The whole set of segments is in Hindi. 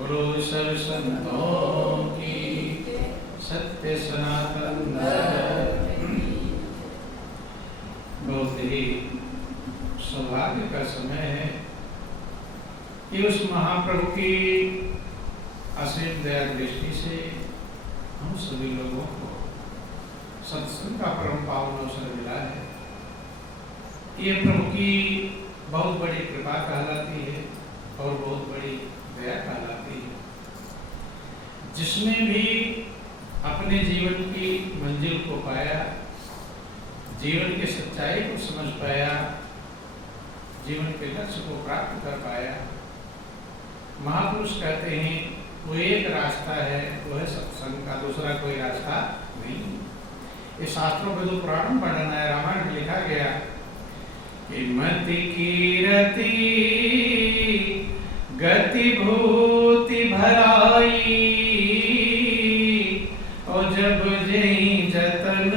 गुरु सब संतों की सत्य सनातन बहुत ही सौभाग्य का समय है कि उस महाप्रभु की असीम दया दृष्टि से हम सभी लोगों को सत्संग का परम पावन अवसर मिला है। ये प्रभु की बहुत बड़ी कृपा कहलाती है और बहुत बड़ी दया कहलाती है। जिसने भी अपने जीवन की मंजिल को पाया, जीवन की सच्चाई को समझ पाया, जीवन के लक्ष्य को प्राप्त कर पाया, महापुरुष कहते हैं वो एक रास्ता है, वो है सत्संग का, दूसरा कोई रास्ता नहीं। ये शास्त्रों में तो पुराण में वर्णन है, रामायण में लिखा गया कि मति कीरति गति भूति भलाई, और जब जेहि जतन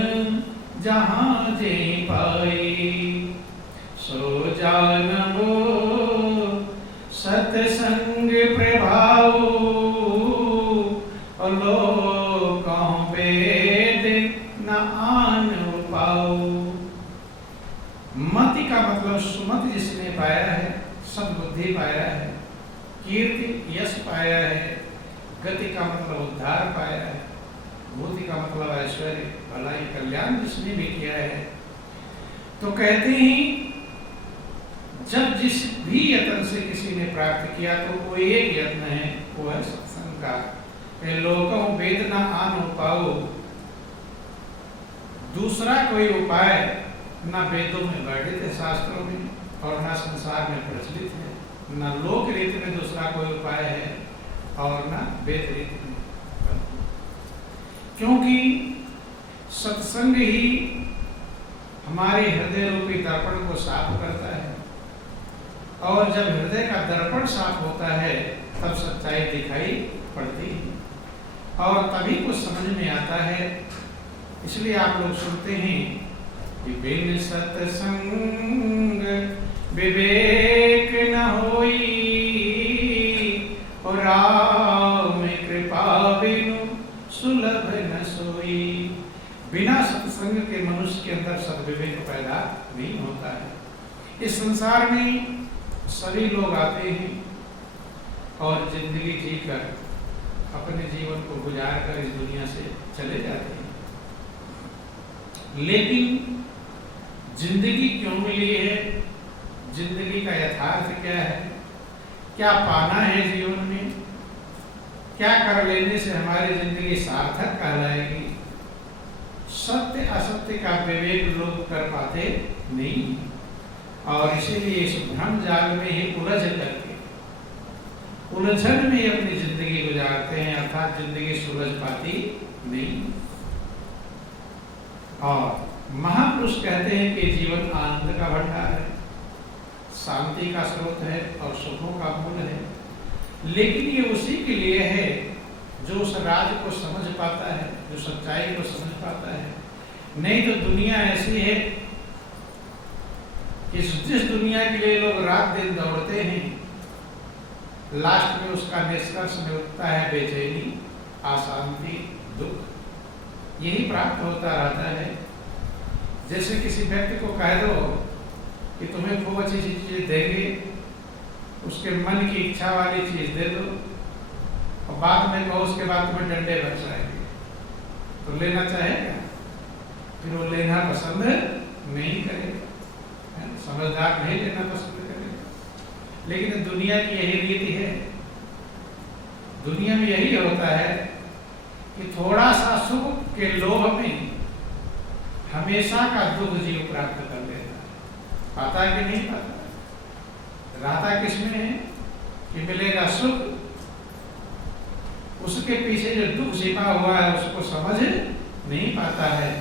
जहाँ जेहि पाई, सो जानबो सत्संग प्रभाव, और लोकं वेद न आन पाओ। मति का मतलब सुमति जिसने पाया है, सद्बुद्धि पाया है, कीर्ति यश पाया है, गति का मतलब उद्धार पाया है, भूति का मतलब ऐश्वर्य भलाई कल्याण जिसने भी किया है, तो कहते हैं जब जिस भी यत्न से किसी ने प्राप्त किया तो वो एक यत्न है, वो है सत्संग का। लोकों वेद न आन पाओ, दूसरा कोई उपाय ना वेदों में वर्णित है, शास्त्रों में, और ना संसार में प्रचलित है, ना लोक रीति में दूसरा कोई उपाय है और ना वेद रीति में। क्योंकि सत्संग ही हमारे हृदय रूपी दर्पण को साफ करता है, और जब हृदय का दर्पण साफ होता है तब सच्चाई दिखाई पड़ती है और तभी कुछ समझ में आता है। इसलिए आप लोग सुनते हैं कि बिन सत्संग विवेक न होई, और राम कृपा बिनु सुलभ न सोई। बिना सत्संग के मनुष्य के अंदर सद्विवेक पैदा नहीं होता है। इस संसार में सभी लोग आते हैं और जिंदगी जीकर अपने जीवन को गुजार कर इस दुनिया से चले जाते हैं, लेकिन जिंदगी क्यों मिली है, जिंदगी का यथार्थ क्या है, क्या पाना है जीवन में, क्या कर लेने से हमारी जिंदगी सार्थक कहलाएगी। सत्य असत्य का विवेक लोग कर पाते नहीं, और इसीलिए इस भ्रम जाल में ही उलझ करके उलझन में अपनी जिंदगी गुजारते हैं, अर्थात जिंदगी सुलझ पाती नहीं। और महापुरुष कहते हैं कि जीवन आनंद का भंडार है, शांति का स्रोत है और सुखों का मूल है, लेकिन ये उसी के लिए है जो उस राज को समझ पाता है, जो सच्चाई को समझ पाता है। नहीं तो दुनिया ऐसी है कि जिस दुनिया के लिए लोग रात दिन दौड़ते हैं, लास्ट में उसका निष्कर्ष मिलता है बेचैनी, अशांति, दुख, यही प्राप्त होता रहता है। जैसे किसी व्यक्ति को कह दो कि तुम्हें खूब अच्छी चीज देंगे, उसके मन की इच्छा वाली चीज दे दो, और बाद में कहो उसके बाद तुम्हें डंडे बरसाएंगे, तो लेना चाहेगा? फिर वो लेना पसंद नहीं करेगा, समझदार नहीं लेना पसंद करेगा। लेकिन दुनिया की यही रीति है, दुनिया में यही होता है कि थोड़ा सा सुख के लोभ में हमेशा का दुख जीव प्राप्त कर लेता है। पाता कि नहीं पाता? रहता किसमें है कि मिलेगा सुख, उसके पीछे जो दुख छिपा हुआ है उसको समझ नहीं पाता है।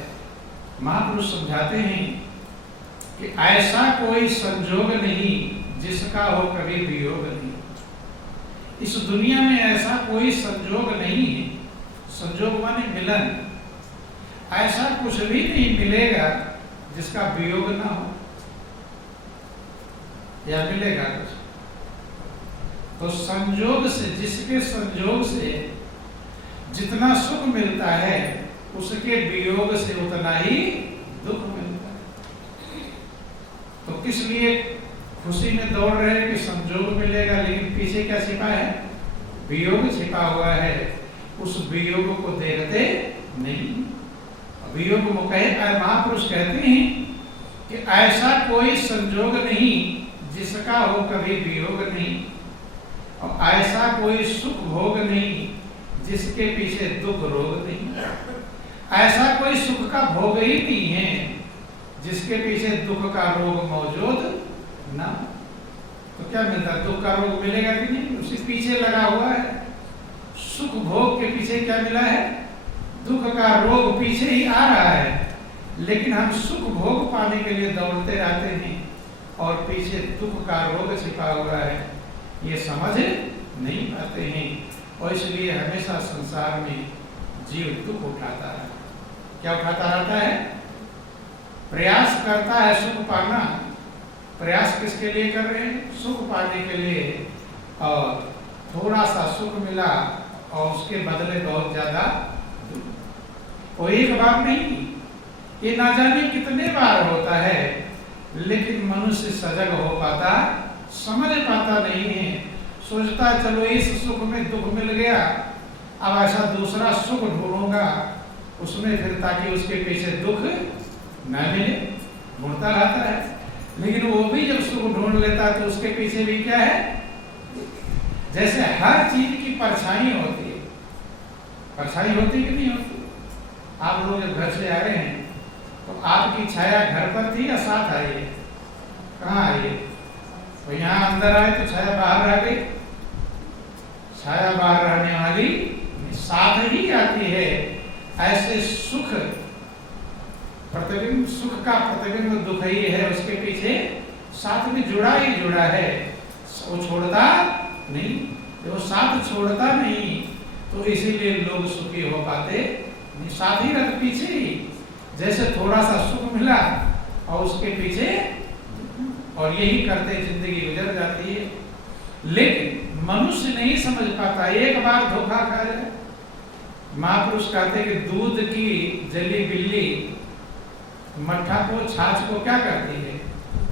महापुरुष समझाते हैं कि ऐसा कोई संजोग नहीं जिसका हो कभी वियोग नहीं। इस दुनिया में ऐसा कोई संजोग नहीं है, संजोग माने मिलन, ऐसा कुछ भी नहीं मिलेगा जिसका वियोग ना हो, या मिलेगा कुछ? तो संजोग से, जिसके संजोग से जितना सुख मिलता है उसके वियोग से उतना ही दुख मिलता है। तो किस लिए खुशी में दौड़ रहे हैं कि संजोग मिलेगा, लेकिन पीछे क्या छिपा है? वियोग छिपा हुआ है। उस वियोग को देखते नहीं। वियोग महापुरुष कहते हैं कि ऐसा कोई संजोग नहीं जिसका हो कभी वियोग नहीं, और ऐसा कोई सुख भोग नहीं जिसके पीछे दुख रोग नहीं। ऐसा कोई सुख का भोग ही नहीं है जिसके पीछे दुख का रोग मौजूद ना। तो क्या मिलता? दुख का रोग मिलेगा कि नहीं? उसी पीछे लगा हुआ है। सुख भोग के पीछे क्या मिला है? दुख का रोग पीछे ही आ रहा है, लेकिन हम सुख भोग पाने के लिए दौड़ते रहते हैं और पीछे दुख का रोग छिपा हुआ है, ये समझ नहीं पाते हैं। और इसलिए हमेशा संसार में जीव दुख उठाता है। क्या उठाता रहता है? प्रयास करता है सुख पाना। प्रयास किसके लिए कर रहे हैं? सुख पाने के लिए। और थोड़ा सा सुख मिला और उसके बदले बहुत ज्यादा दुख। वो एक बार नहीं, ये ना जाने कितने बार होता है, लेकिन मनुष्य सजग हो पाता, समझ पाता नहीं है। सोचता है चलो इस सुख में दुख मिल गया, अब ऐसा दूसरा सुख ढूंढूंगा उसमें, फिर ताकि उसके पीछे दुख न मिले, ढूंढता रहता है। लेकिन वो भी जब सुख ढूंढ लेता है तो उसके पीछे भी क्या है? जैसे हर चीज की परछाई होती है। परछाई होती कि नहीं होती? आप लोग जब घर से आए हैं तो आपकी छाया घर पर थी या साथ आई है? कहाँ आई है? तो यहाँ अंदर आए तो छाया बाहर रह गई। छाया बाहर रहने वाली साथ ही आती है। ऐसे सुख प्रतिबिंब, सुख का प्रतिबिंब दुख ही है, उसके पीछे साथ में जुड़ा ही जुड़ा है। वो छोड़ता नहीं। वो साथ छोड़ता नहीं तो इसीलिए लोग सुखी हो पाते नहीं। साथ ही रहते पीछे ही। जैसे थोड़ा सा सुख मिला और उसके पीछे, और यही करते जिंदगी गुजर जाती है। लेकिन मनुष्य नहीं समझ पाता। एक बार धोखा खा जाए। महापुरुष कहते कि दूध की जली बिल्ली मट्ठा को, छाछ को क्या करती है?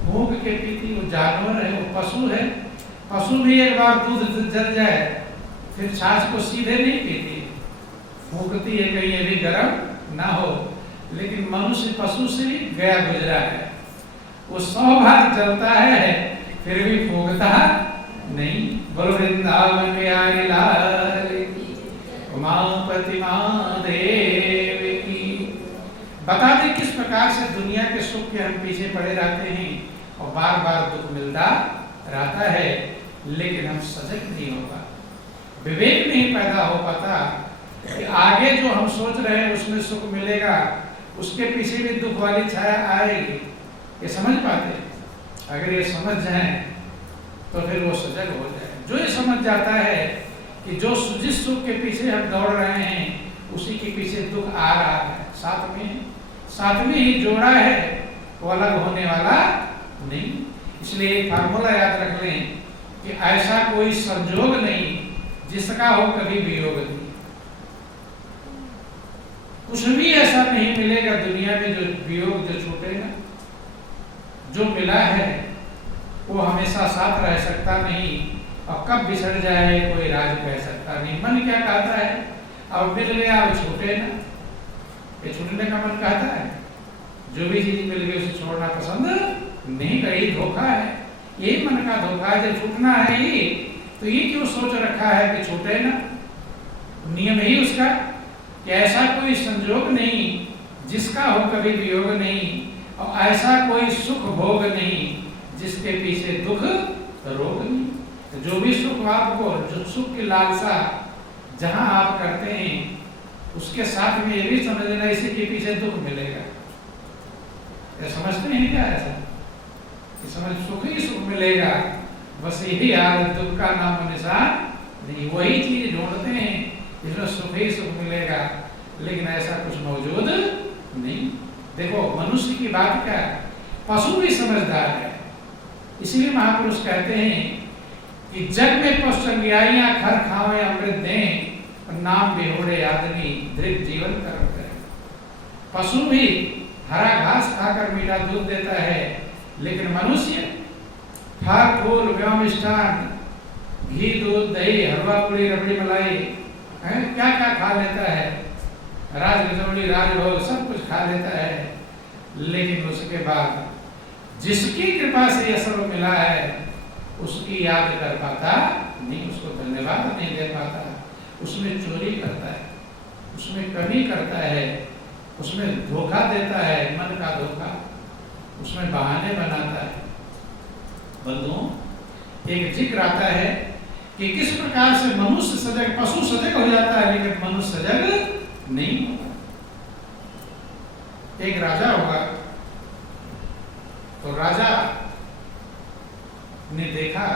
भूख के पीती। वो जानवर है, वो पशु है। पशु भी एक बार दूध जल जाए फिर छाछ को सीधे नहीं पीती, फूंकती है कहीं ये भी गर्म ना हो। लेकिन मनुष्य पशु से भी गया गुजरा है। वो 100 बार जलता है फिर भी फूंकता नहीं। बोलो वृंदावन बिहारी लाल की, उमापति महादेव की। बता दे किस प्रकार से दुनिया के सुख के हम पीछे पड़े रहते हैं और बार बार दुख मिलता रहता है, लेकिन हम सजग नहीं हो पाते, विवेक नहीं पैदा हो पाता कि आगे जो हम सोच रहे हैं उसमें सुख मिलेगा, उसके पीछे भी दुख वाली छाया आएगी। ये समझ पाते? अगर ये समझ जाए तो फिर वो सजग हो जाए। जो ये समझ जाता है कि जो जिस सुख के पीछे हम दौड़ रहे हैं उसी के पीछे दुख आ रहा है, साथ में ही जोड़ा है, वो अलग होने वाला नहीं। इसलिए एक फार्मूला याद रख लें कि ऐसा कोई संजोग नहीं जिसका हो कभी वियोग नहीं। कुछ भी ऐसा नहीं मिलेगा दुनिया में जो वियोग जो छूटे ना। जो मिला है वो हमेशा साथ रह सकता नहीं, और कब बिछड़ जाए कोई राज कह सकता नहीं। मन क्या कहता है? अब मिल गया अब छूटे ना, ये छूटने का मन कहता है। जो भी चीज मिल गई उसे छोड़ना पसंद नहीं, कहीं धोखा है। यही मन का धोखा है। जब छूटना है ये तो ये क्यों सोच रखा है कि छूटे ना? नियम ही उसका कि ऐसा कोई संजोग नहीं जिसका हो कभी वियोग नहीं, और ऐसा कोई सुख भोग नहीं जिसके पीछे दुख रोग नहीं। तो जो भी सुख आपको, जो सुख की लालसा जहां आप करते हैं उसके साथ में ये भी समझ लेना इसी के पीछे दुख मिलेगा। ये समझते हैं क्या? ऐसा समझ सुख ही सुख मिलेगा, बस यही हाल, दुख का नाम निशान नहीं। वही चीज ढूंढते हैं जिसमें सुख ही सुख मिलेगा, लेकिन ऐसा कुछ मौजूद नहीं। देखो मनुष्य की बात क्या है, पशु भी समझदार है। इसीलिए महापुरुष कहते हैं कि जग में पशुचंगियाइयां खर खावे अमृत दें, नाम बिहोड़े आदमी दृढ़ जीवन कर्म करे। पशु भी हरा घास खाकर मीठा दूध देता है, लेकिन मनुष्य फल फूल व्योम मिष्ठान, घी दूध दही हलवा पूरी रबड़ी मलाई क्या क्या खा लेता है, राज गजौड़ी राजभोग सब कुछ खा लेता है, लेकिन उसके बाद जिसकी कृपा से यह सब मिला है उसकी याद कर पाता नहीं, उसको धन्यवाद नहीं दे पाता, उसमें चोरी करता है, उसमें कमी करता है, उसमें धोखा देता है, मन का धोखा, उसमें बहाने बनाता है। बंधुओं, एक जिक्र आता है कि किस प्रकार से मनुष्य सजग, पशु सजग हो जाता है लेकिन मनुष्य सजग नहीं होता। एक राजा होगा, तो राजा ने देखा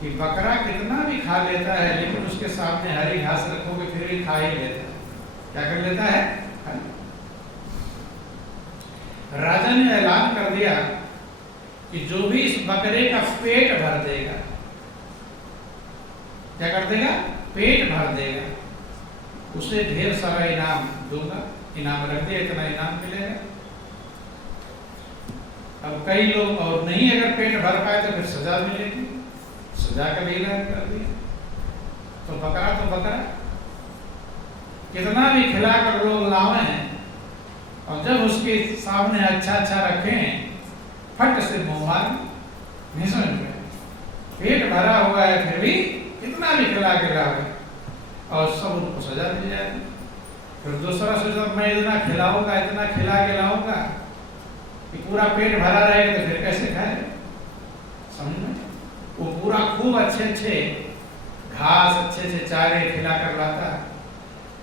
कि बकरा कितना भी खा लेता है लेकिन उसके सामने हरी घास रखोगे फिर भी खा ही लेता है। क्या कर लेता है? राजा ने ऐलान कर दिया कि जो भी इस बकरे का पेट भर देगा, क्या कर देगा? पेट भर देगा, उसे ढेर सारा इनाम दूंगा। इनाम रख दिया, इतना इनाम मिलेगा। अब कई लोग और नहीं अगर पेट भर पाए तो फिर सजा मिलेगी, सजा का भी ऐलान कर दिया। तो बकरा कितना भी खिलाकर लोग लावे हैं और जब उसके सामने अच्छा अच्छा रखें फट से मुंह मार, नहीं समझ में, पेट भरा हुआ है फिर भी कितना भी खिला के लावे और सब उनको सजा मिल जाएगी। फिर दूसरा सोचा मैं इतना खिलाऊंगा, इतना खिला के लाऊंगा कि पूरा पेट भरा रहेगा तो फिर कैसे खाए? समझ में? वो पूरा खूब अच्छे अच्छे घास, अच्छे अच्छे चारे खिला कर लाता,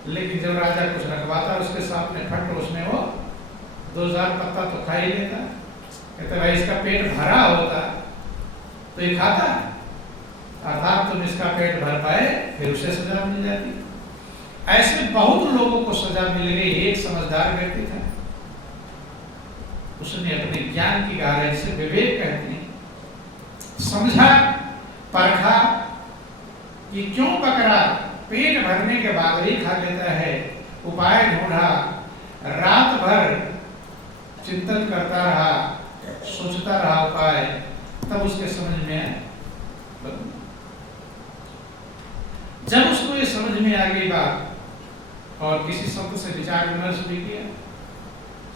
लेकिन जब राजा कुछ रखवाता उसके सामने फट उसमें वो 2000 पत्ता तो खा ही लेता। कहते भाई इसका पेट भरा होता तो ये खाता, अर्थात तुम इसका पेट भर पाए फिर उसे सजा मिल जाती। ऐसे बहुत लोगों को सजा मिल गई। एक समझदार व्यक्ति था, उसने अपने ज्ञान की गहराई से, विवेक कहते हैं, समझा, परखा कि क्यों बकरा पेट भरने के बाद भी खा लेता है। उपाय ढूंढा, रात भर चिंतन करता रहा, सोचता रहा उपाय, तब उसके समझ में आया। जब उसको ये समझ में आ गई बात और किसी संत से विचार विमर्श भी किया,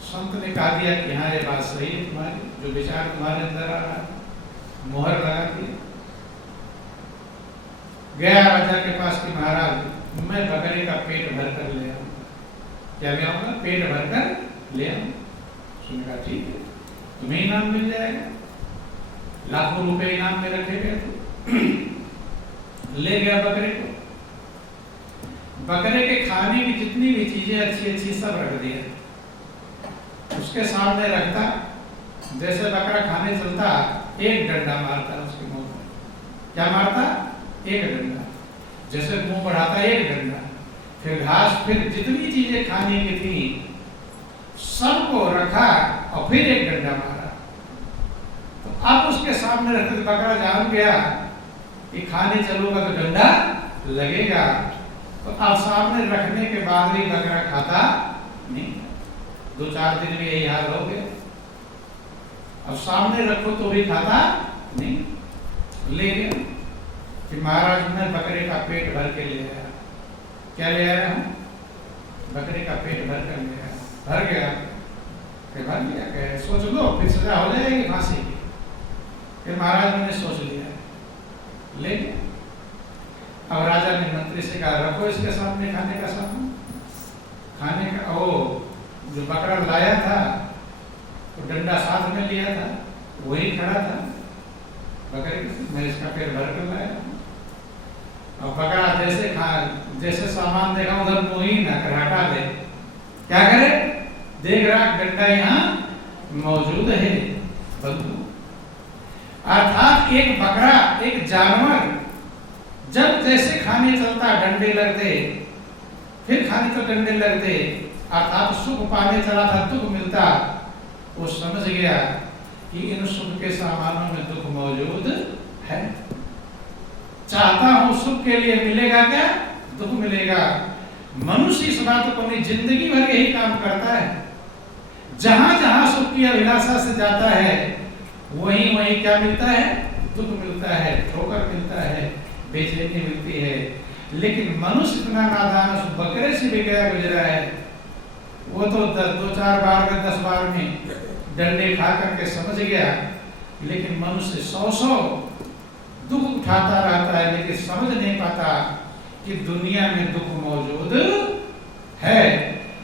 संत ने कहा दिया कि हाँ ये बात सही है तुम्हारी, जो विचार तुम्हारे अंदर आ रहा है, मोहर लगा दिया। गया राजा के पास कि महाराज मैं बकरे का पेट भर कर ले आऊंगा। क्या ले आऊंगा? पेट भर कर ले आऊंगा। उसने कहा ठीक है, तुम्हें इनाम मिल जाएगा, लाखों रुपए इनाम में रखे गए थे। ले गया बकरे को, बकरे के खाने की जितनी भी चीजें अच्छी अच्छी सब रख दिया। उसके सामने रखता, जैसे बकरा खाने चलता एक डंडा मारता उसके मुंह में। क्या मारता? एक डंडा। जैसे मुंह बढ़ाता एक डंडा, फिर घास, फिर जितनी चीजें खाने की थी सबको रखा और फिर एक डंडा मारा। तो अब उसके सामने रखते बकरा जान गया कि खाने चलूंगा तो डंडा लगेगा, तो अब सामने रखने के बाद भी बकरा खाता नहीं। 2-4 दिन में यही हाल हो गया। अब सामने रखो तो भी खाता नहीं। ले गया कि महाराज मैं बकरे का पेट भर के ले आया। क्या ले आया हूँ? बकरे का पेट भर कर ले आया। भर गया, भर लिया, कहे सोच लो फिर सजा हो जाएगी फांसी की। फिर महाराज मैंने सोच लिया, ले गया। अब राजा ने मंत्री से कहा रखो इसके सामने खाने का सामान। खाने का ओ जो बकरा लाया था तो डंडा साथ में लिया था, वही खड़ा था बकरे, मैं इसका पेट भर कर लाया। और बकरा जैसे सामान देखा उधर मुंह ही ना कर हटा दे। क्या करे? देख रहा डंडा यहाँ मौजूद है। बंधु, अर्थात एक बकरा, एक जानवर जब जैसे खाने चलता डंडे लगते, फिर खाने तो डंडे लगते, अर्थात सुख पाने चला था दुख मिलता। वो समझ गया कि इन सुख के सामानों में दुख मौजूद है। चाहता हूं सुख के लिए, मिलेगा क्या? दुख मिलेगा। मनुष्य इस बात को अपनी जिंदगी भर यही काम करता है। जहां जहां सुख की अभिलाषा से जाता है, वहीं वहीं क्या मिलता है? दुख मिलता है, ठोकर मिलता है, बेचैनी मिलती है। लेकिन मनुष्य इतना नादान, उस बकरे से भी गया गुजरा है। वो तो 2-4 बार में 10 बार में डंडे खा करके समझ गया, लेकिन मनुष्य 100 दुख उठाता रहता है, लेकिन समझ नहीं पाता कि दुनिया में दुख मौजूद है,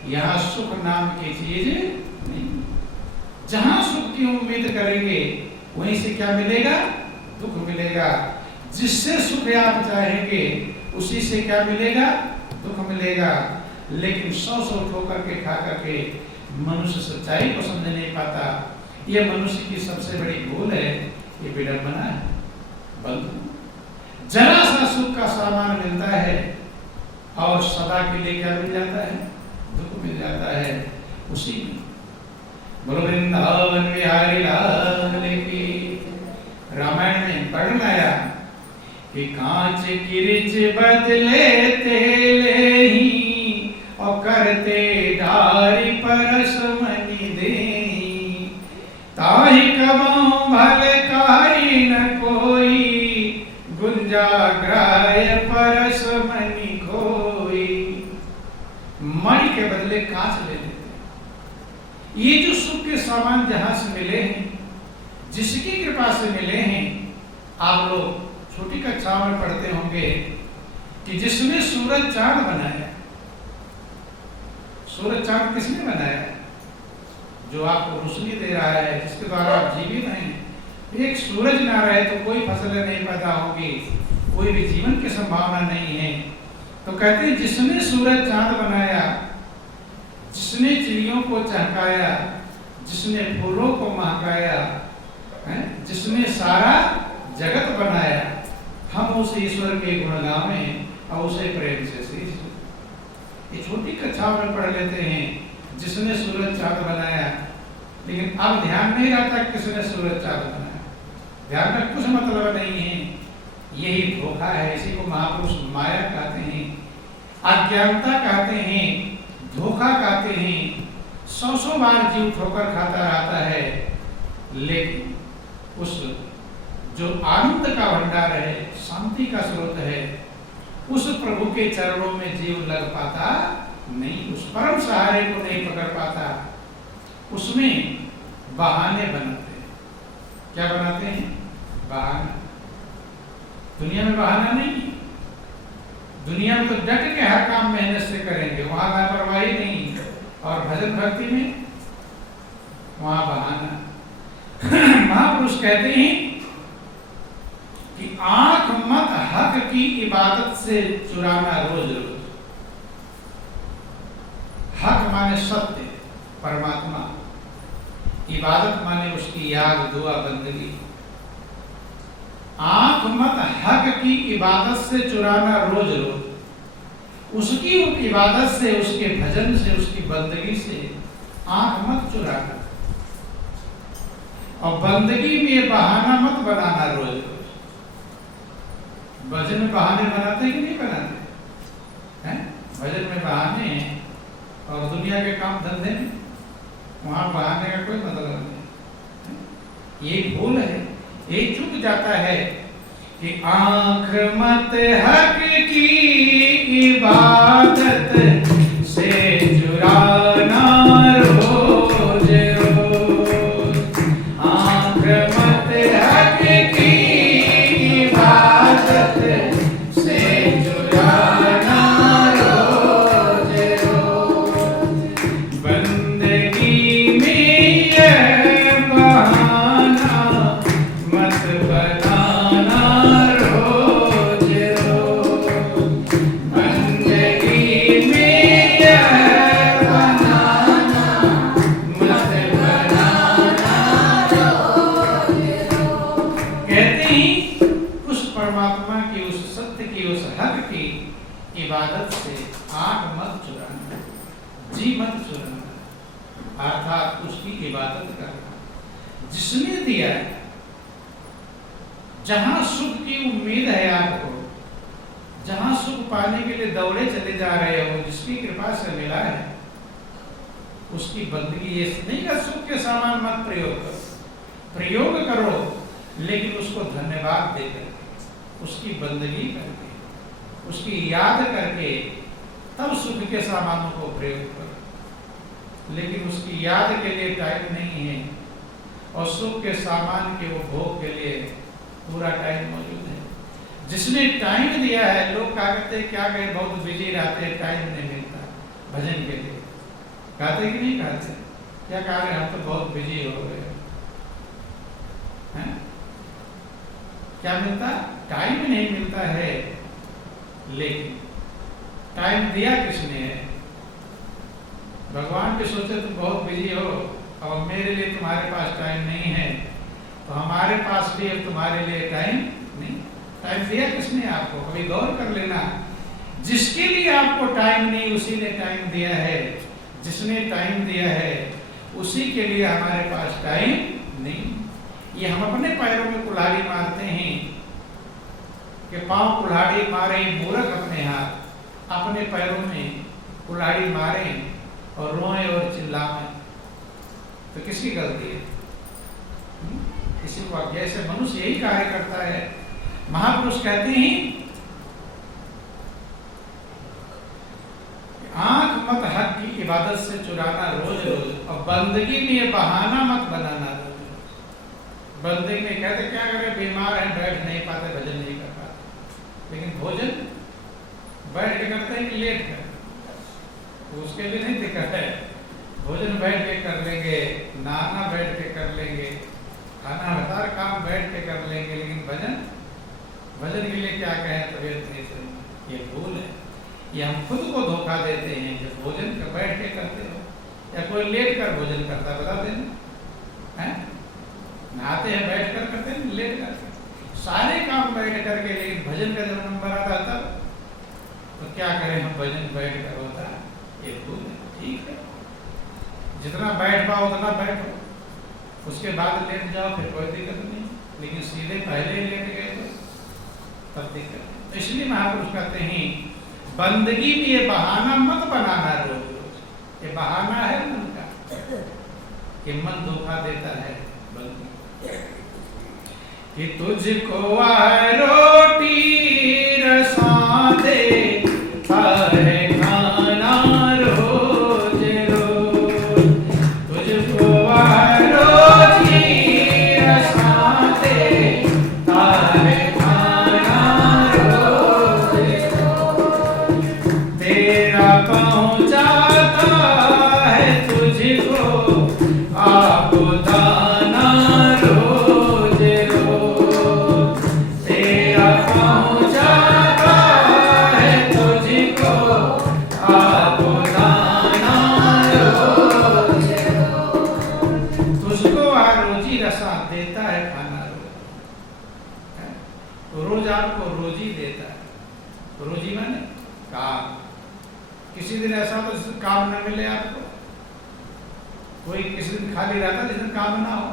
यहाँ सुख नाम की चीज नहीं। जहां सुख की उम्मीद करेंगे, वहीं से क्या मिलेगा? दुख मिलेगा। जिससे सुख आप चाहेंगे, उसी से क्या मिलेगा? दुख मिलेगा। लेकिन 100 ठोकर के खा करके मनुष्य सच्चाई को समझ नहीं पाता। यह मनुष्य की सबसे बड़ी भूल है, ये विडंबना है। बंधु, जरा सा सुख का सामान मिलता है और सदा के लिए क्या मिल जाता है? दुख मिल जाता है उसी में। बोलो वृंदावन बिहारी लाल की। रामायण में पढ़ लाया कि कांच की रिच बदले तेले ही, और करते डारी परस मनि देई, ताहि कबहु भलकारी न कोई, गुंजा ग्राह्य परस मनि खोई। मणि के बदले कांच ले लेते। ये जो सुख के सामान जहां से मिले हैं, जिसकी कृपा से मिले हैं, आप लोग छोटी कक्षाओं में पढ़ते होंगे कि जिसने सूरज चांद बनाया। सूरज चांद किसने बनाया? जो आपको रोशनी दे रहा है, जिसके द्वारा आप जीवित हैं। एक सूरज ना रहे तो कोई फसलें नहीं पैदा होगी, कोई भी जीवन की संभावना नहीं है। तो कहते हैं जिसने सूरज चांद बनाया, जिसने चिड़ियों को चहकाया, जिसने फूलों को महकाया, जिसने सारा जगत बनाया, हम उस ईश्वर के गुण गावें और उसे प्रेम से सींचें। ये छोटी कक्षाओं में पढ़ लेते हैं जिसने सूरज चांद बनाया, लेकिन अब ध्यान नहीं रहता किसने सूरज चांद बनाया। ध्यान में कुछ मतलब नहीं है। यही धोखा है। इसी को महापुरुष माया कहते हैं, अज्ञानता कहते हैं, धोखा कहते हैं। 100 बार जीव ठोकर खाता रहता है, लेकिन उस जो आनंद का भंडार है, शांति का स्रोत है, उस प्रभु के चरणों में जीव लग पाता नहीं, उस परम सहारे को नहीं पकड़ पाता। उसमें बहाने बनाते हैं। क्या बनाते हैं? बहाना। दुनिया में बहाना नहीं। दुनिया में तो डट के हर काम मेहनत से करेंगे, वहां लापरवाही नहीं। और भजन भक्ति में वहां बहाना। महापुरुष कहते हैं कि आंख मत हक की इबादत से चुराना रोज रोज। हक माने सत्य, परमात्मा। इबादत माने उसकी याद, दुआ, बंदगी। आंख मत हक की इबादत से चुराना रोज रोज। उसकी इबादत से, उसके भजन से, उसकी बंदगी से आंख मत चुराना। और बंदगी में बहाना मत बनाना रोज रोज। भजन में बहाने बनाते कि नहीं बनाते हैं? भजन में बहाने हैं, और दुनिया के काम धंधे में वहां बहाने का कोई मतलब नहीं। ये भूल है, ये चूक जाता है कि आंख मत हक की इबादत से चुराना रोज रोज। आंख मत हक की इबादत से चुराना रोज रोज। बंदगी में यह बहाना मत बनाना रोज रोज। बंदगी में यह बहाना मत बनाना रोज रोज। कहते हैं उस परमात्मा की, उस सत्य की, उस हक की इबादत से आंख मत चुराना, जी मत चुराना। अर्थात उसकी इबादत करना जिसने दिया है। जहां सुख की उम्मीद है आपको, सुख पाने के लिए दौड़े चले जा रहे हो, जिसकी कृपा से मिला है उसकी बंदगी ये नहीं कर, सुख के सामान मत प्रयोग करो, प्रयोग करो लेकिन उसको धन्यवाद देकर, उसकी बंदगी करके, उसकी याद करके तब सुख के सामानों को प्रयोग करो। लेकिन उसकी याद के लिए टाइम नहीं है और सुख के सामान के वो भोग के लिए पूरा टाइम मौजूद है। जिसने टाइम दिया है, लोग क्या कहते हैं, क्या कहे, बहुत बिजी रहते हैं, टाइम नहीं मिलता भजन के लिए, कहते कि नहीं कहते, क्या कह रहे, हम तो बहुत बिजी हो गए हैं। क्या मिलता, टाइम नहीं मिलता है। लेकिन टाइम दिया किसने है? भगवान भी सोचे तुम बहुत बिजी हो और मेरे लिए तुम्हारे पास टाइम नहीं है, तो हमारे पास भी अब तुम्हारे लिए टाइम नहीं। टाइम दिया किसने आपको? कभी गौर कर लेना। जिसके लिए आपको टाइम नहीं उसी ने टाइम दिया है, जिसने टाइम दिया है उसी के लिए हमारे पास टाइम नहीं। ये हम अपने पैरों में कुल्हाड़ी मारते हैं कि पांव कुल्हाड़ी मारे मूर्ख अपने हाथ, अपने पैरों में कुल्हाड़ी मारे और रोए और चिल्लाएं, तो किसकी गलती है? किसी को आज्ञा से मनुष्य यही कार्य करता है। महापुरुष कहते हैं आंख मत हक की इबादत से चुराना रोज रोज, और बंदगी में ये बहाना मत बनाना रोज रोज। बंदगी में कहते क्या करें, बीमार है, बैठ नहीं पाते, भजन नहीं कर पाते, लेकिन भोजन बैठ के करते हैं कि लेट कर, उसके लिए नहीं दिक्कत है। भोजन बैठ के कर लेंगे, नहाना बैठ के कर लेंगे, खाना हर काम बैठ के कर लेंगे, लेकिन भजन के लिए क्या कहें, तबीयत नहीं सही, ये भूल है। ये हम खुद को धोखा देते हैं जब भोजन का बैठ के करते हो, या कोई लेट कर भोजन करता है, बता देना है। नहाते हैं बैठ कर करते हैं, लेट करते हैं, सारे काम बैठ करके, लेकिन भजन का जब नंबर आता था तो क्या करें, हम भजन बैठ कर होता है, ये भूल है। ठीक है, जितना बैठ पाओ उतना बैठो, उसके बाद लेट जाओ, फिर कोई दिक्कत नहीं, लेकिन सीधे पहले ही लेट गए तो तब दिक्कत। तो इसलिए महापुरुष कहते हैं बंदगी में ये बहाना मत बनाना रोज रोज, ये बहाना है मन का, कि मन धोखा देता है कि तुझको रोटी रसा दे है खाना रोज रोज, तुझको रोटी रसा दे है खाना रोज रोज, तेरा पहुंचाता है तुझको आप दाना रोज रोज, तेरा पहुंचाता है तुझको आप दाना रोज रोज, तुझको रोजी रसा देता है खाना रोज, रोज आपको रोजी देता है। रोजी माने काम। किसी दिन ऐसा तो जिस दिन काम न मिले आपको, कोई किसी दिन खाली रहता जिस दिन काम ना हो,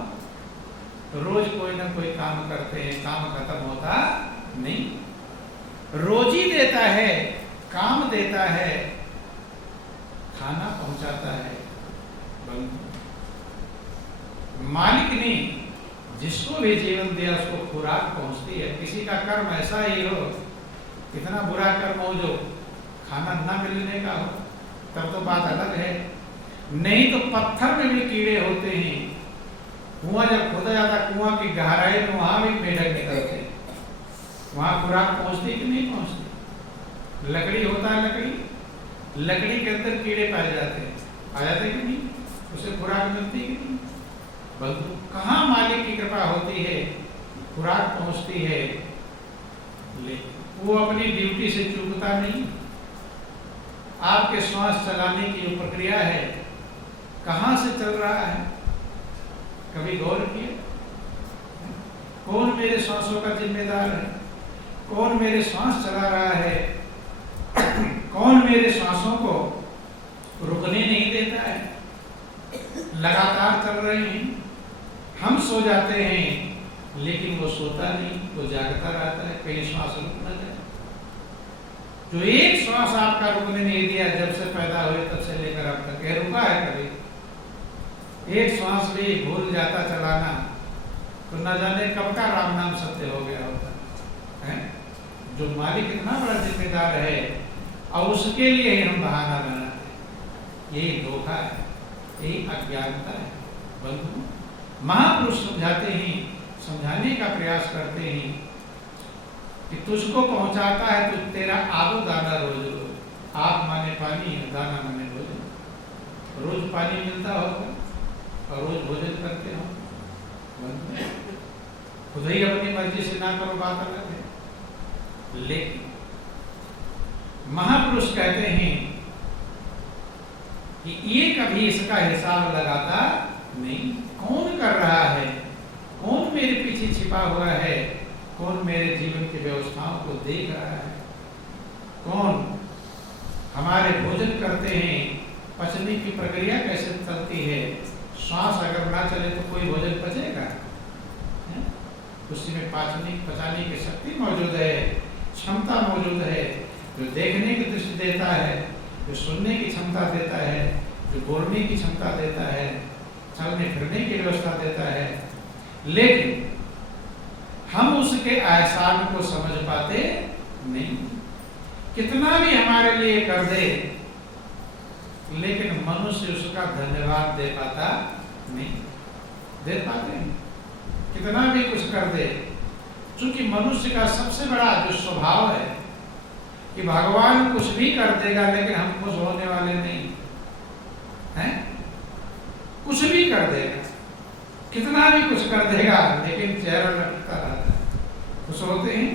तो रोज कोई ना कोई काम करते हैं, काम खत्म होता नहीं। रोजी देता है, काम देता है, खाना पहुंचाता है मालिक ने जिसको भी जीवन दिया उसको खुराक पहुंचती है। किसी का कर्म ऐसा ही हो, इतना बुरा कर्म हो जो खाना ना मिलने का हो, तब तो बात अलग है। नहीं तो पत्थर में भी कीड़े होते हैं, कुआं जब खोदा जाता कुआं की गहराई में, वहां भी मेढक निकलते हैं, वहां खुराक पहुंचती कि नहीं पहुंचती? लकड़ी होता है, लकड़ी के अंदर कीड़े पाए जाते हैं, आ जाते कि नहीं? उसे खुराक मिलती कि नहीं? बंधु कहाँ मालिक की कृपा होती है, खुराक पहुंचती है, लेकिन वो अपनी ड्यूटी से चूकता नहीं। आपके श्वास चलाने की जो प्रक्रिया है कहाँ से चल रहा है, कभी गौर किए? कौन मेरे श्वासों का जिम्मेदार है? कौन मेरे श्वास चला रहा है? कौन मेरे श्वासों को रुकने नहीं देता है? लगातार चल रहे हैं, हम सो जाते हैं लेकिन वो सोता नहीं, वो जागता रहता है, कहीं श्वास रुक न जाए। जो एक श्वास आपका रुकने नहीं दिया, जब से पैदा हुए तब से लेकर अब तक, ये रुका है कभी? एक श्वास भी भूल जाता चलाना तो न जाने कब का राम नाम सत्य हो गया होता है। जो मालिक इतना बड़ा जिम्मेदार है और उसके लिए ही हम बहाना बनाते, यही धोखा है, यही अज्ञानता है। बंधु, महापुरुष समझाते ही, समझाने का प्रयास करते हैं कि तुझको पहुंचाता है तो तेरा आदो दाना रोज रोज। आप माने पानी, दाना माने भोजन। रोज पानी मिलता होगा और रोज भोजन करते हो, खुद ही अपनी मर्जी से ना करो, बात अलग है। लेकिन महापुरुष कहते हैं कि ये कभी इसका हिसाब लगाता नहीं। कौन कर रहा है, कौन मेरे पीछे छिपा हुआ है, कौन मेरे जीवन की व्यवस्थाओं को देख रहा है, कौन हमारे भोजन करते हैं, पचने की प्रक्रिया कैसे चलती है। श्वास अगर ना चले तो कोई भोजन पचेगा? उसी में पचाने की शक्ति मौजूद है, क्षमता मौजूद है। जो देखने की दृष्टि देता है, जो सुनने की क्षमता देता है, जो बोलने की क्षमता देता है, चलने फिरने की व्यवस्था देता है। लेकिन हम उसके एहसान को समझ पाते नहीं। कितना भी हमारे लिए कर दे, लेकिन मनुष्य उसका धन्यवाद दे पाता नहीं, दे पाते नहीं। कितना भी कुछ कर दे, क्योंकि मनुष्य का सबसे बड़ा जो स्वभाव है कि भगवान कुछ भी कर देगा लेकिन हम खुश होने वाले नहीं हैं। कुछ भी कर देगा, कितना भी कुछ कर देगा, लेकिन चेहरा लटकता रहता है। खुश होते हैं?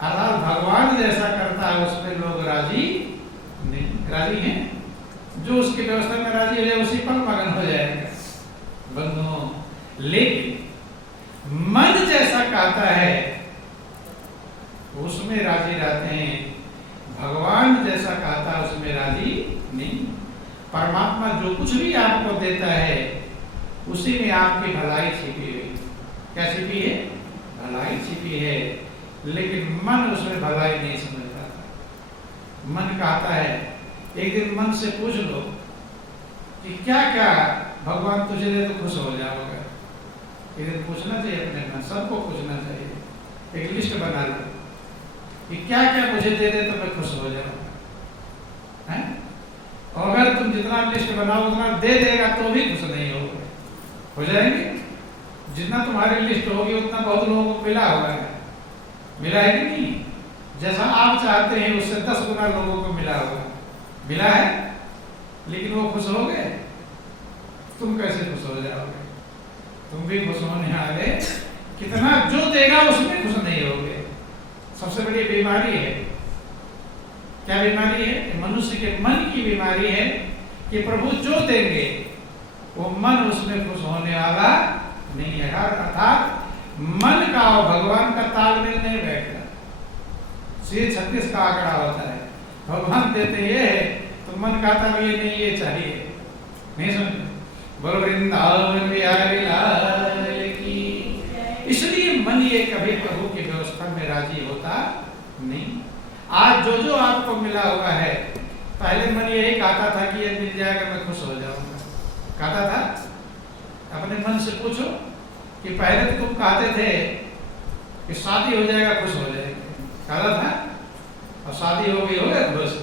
अर्थात भगवान जैसा करता है उसमें लोग राजी नहीं, राजी हैं। जो उसकी व्यवस्था में राजी हो जाए उसी पर मगन हो जाएगा। बंधुओं, लेकिन मन जैसा कहता है उसमें राजी रहते हैं, भगवान जैसा कहता है उसमें राजी नहीं। परमात्मा जो कुछ भी आपको देता है उसी में आपकी भलाई छिपी हुई। क्या छिपी है? भलाई छिपी है, लेकिन मन उसमें भलाई नहीं समझ पाता। मन कहता है, एक दिन मन से पूछ लो कि क्या क्या भगवान तुझे दे तो खुश हो जाओगे। एक दिन पूछना चाहिए अपने मन, सबको पूछना चाहिए। एक लिस्ट बना लो कि क्या क्या मुझे दे दे तो मैं खुश हो जाऊंगा, हैं? और अगर तुम जितना लिस्ट बनाओ उतना दे देगा तो भी खुश नहीं होगे, हो जाएंगे। जितना तुम्हारी लिस्ट होगी उतना बहुत लोगों को मिला होगा, मिला है कि नहीं? जैसा आप चाहते हैं उससे 10 गुना लोगों को मिला होगा, मिला है, लेकिन वो खुश हो गए। तुम कैसे खुश हो जाओगे? तुम भी खुश होने वाले, कितना जो देगा उसमें खुश नहीं होगे। सबसे बड़ी बीमारी है, क्या बीमारी है? मनुष्य के मन की बीमारी है कि प्रभु जो देंगे वो मन उसमें खुश होने वाला नहीं है। अर्थात मन का और भगवान का तालमेल नहीं बैठता। 36 का आंकड़ा होता है, भगवान देते ये है तो मन कहता ये नहीं, ये चाहिए, नहीं समझ। बोलो वृंदावन बिहारी लाल की। इसलिए मन ये कभी प्रभु की व्यवस्था में राजी होता नहीं। आज जो जो आपको मिला हुआ है, पहले मन यही कहता था कि ये मिल जाएगा मैं खुश हो जाऊंगा, कहता था। अपने मन से पूछो कि पहले तो तुम कहते थे कि शादी हो जाएगा खुश हो जाएगा, कहता था, और शादी हो गई, हो गया खुश।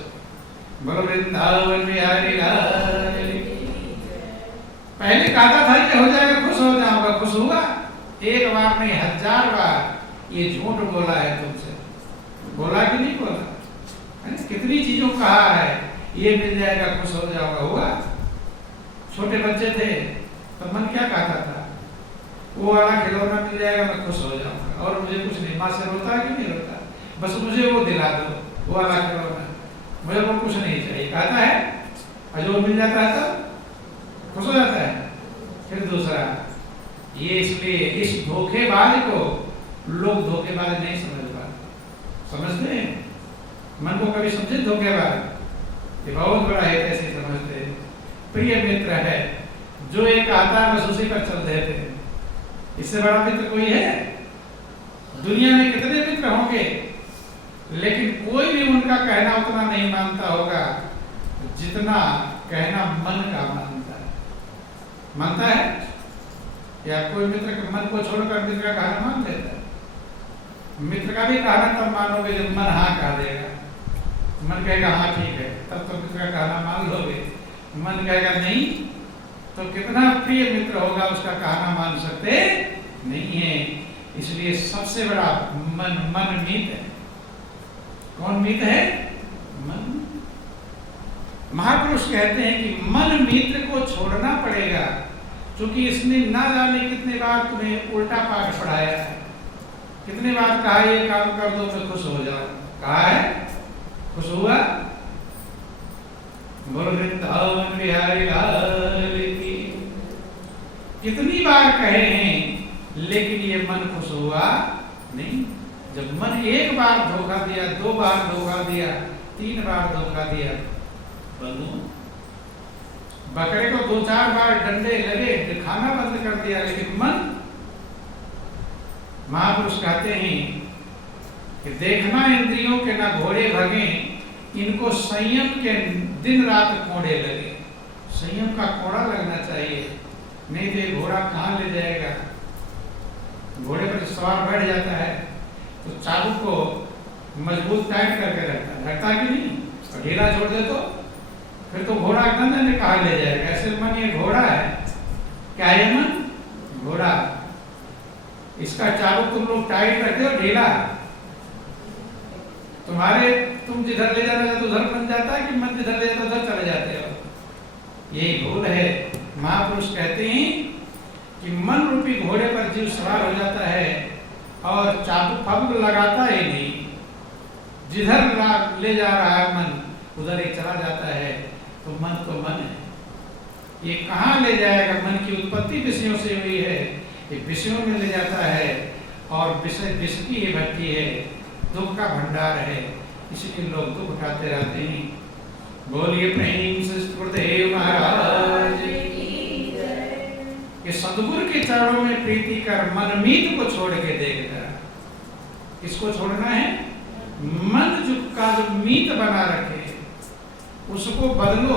बोलो वृंदावन बिहारी लाल की। पहले कहता था कि हो जाएगा खुश हो जाऊंगा, खुश हुआ? एक बार नहीं 1000 बार ये झूठ बोला है तुमसे, बोला कि नहीं बोला? कितनी चीजों कहा है, ये मिल जाएगा खुश हो जाऊंगा, हुआ? छोटे बच्चे थे तो मन क्या कहता था? वो वाला खिलौना मिल जाएगा मैं खुश हो जाऊंगा, और मुझे कुछ नहीं। माँ से रोता है कि नहीं रोता? बस मुझे वो दिला दो, वो वाला खिलौना, मुझे वो कुछ नहीं चाहिए, कहता है। और जो मिल जाता है तो खुश हो जाता है। फिर दूसरा, ये इसलिए इस धोखेबाज को लोग धोखेबाज नहीं समझ पाते। समझते हैं? मन को कभी समझे धोखेबाज? ये बहुत बड़ा है, कैसे समझते हैं? प्रिय मित्र है जो एक आता है बस उसी पर चल देते हैं। इससे बड़ा मित्र कोई है? दुनिया में कितने मित्र होंगे? लेकिन कोई भी उनका कहना उतना नहीं मानता होगा जितना कहना मन का मानता है। मानता है या कोई मित्र के मन को छोड़कर मित्र का कहना मान लेता है? मित्र का भी कहना तब मानोगे जब मन हाँ कह देगा। मन कहेगा हाँ ठीक है, तब तो मित्र का कहना मान लोगे। मन कहेगा नहीं, तो कितना प्रिय मित्र होगा उसका कहना मान सकते नहीं है। इसलिए सबसे बड़ा मन मीत है। कौन मीत है? मन। महापुरुष कहते हैं कि मन मित्र को छोड़ना पड़ेगा, क्योंकि इसने ना जाने कितने बार तुम्हें उल्टा पाठ पढ़ाया है। कितने बार कहा ये काम कर दो मैं खुश हो जाऊं, कहा है? खुश हुआ? बोलो वृंदावन बिहारी लाल की। कितनी बार कहे हैं, लेकिन ये मन खुश हुआ नहीं। जब मन एक बार धोखा दिया, 2 बार धोखा दिया, 3 बार धोखा दिया, बंधु बकरे को 2-4 बार डंडे लगे, खाना बंद कर दिया, लेकिन मन। महापुरुष कहते हैं कि देखना इंद्रियों के ना घोड़े भगे, इनको संयम के दिन रात कोड़े लगे। संयम का कोड़ा लगना चाहिए, नहीं तो घोड़ा कहाँ ले जाएगा। घोड़े पर सवार बैठ जाता है तो चाबुक को मजबूत टाइट करके रखता है कि नहीं, और ढीला छोड़ दे तो फिर तो घोड़ा कंधे में कहाँ ले जाएगा। ऐसे मन ये घोड़ा है। क्या है मन? घोड़ा। इसका चाबुक तुम लोग टाइट रखते हो, ढीला। तुम जिधर ले जाना चाहते उधर बन जाता है, कि मन जिधर ले जाता उधर चले जाते हो। यही भूल है। महापुरुष कहते हैं कि मन रूपी घोड़े पर जीव सवार हो जाता है और चाबुक फाबुक लगाता ही नहीं। जिधर ले जा रहा है मन उधर ही चला जाता है। तो मन है। ये कहाँ ले जाएगा? मन की उत्पत्ति विषयों से हुई है, ये विषयों में ले जाता है, और विषय विष की ये भट्टी है, दुख का भंडार है। इसलिए लोग दुख उठाते रहते हैं। बोलिए प्रेम से गुरुदेव महाराज कि सदगुरु के चरणों में प्रीति कर मनमीत को छोड़ के देख जरा। किसको छोड़ना है? मन का जो मीत बना रखे उसको बदलो।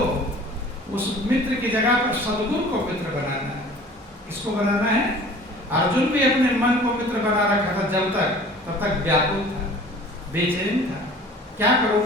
उस मित्र की जगह पर सदगुरु को मित्र बनाना है। किसको बनाना है? अर्जुन भी अपने मन को मित्र बना रखा था, जब तक तब तक व्याकुल था, बेचैन था। क्या करो?